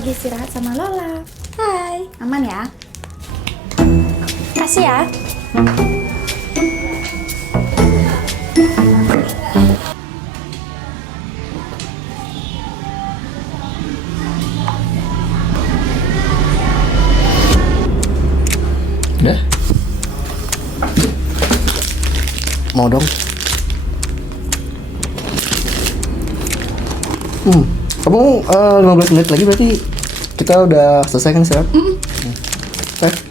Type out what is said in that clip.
lagi istirahat sama Lola. Hai, aman ya? Kasih ya. Udah? Mau dong? Kamu 15 menit lagi berarti kita udah selesai kan istirahat? Oke.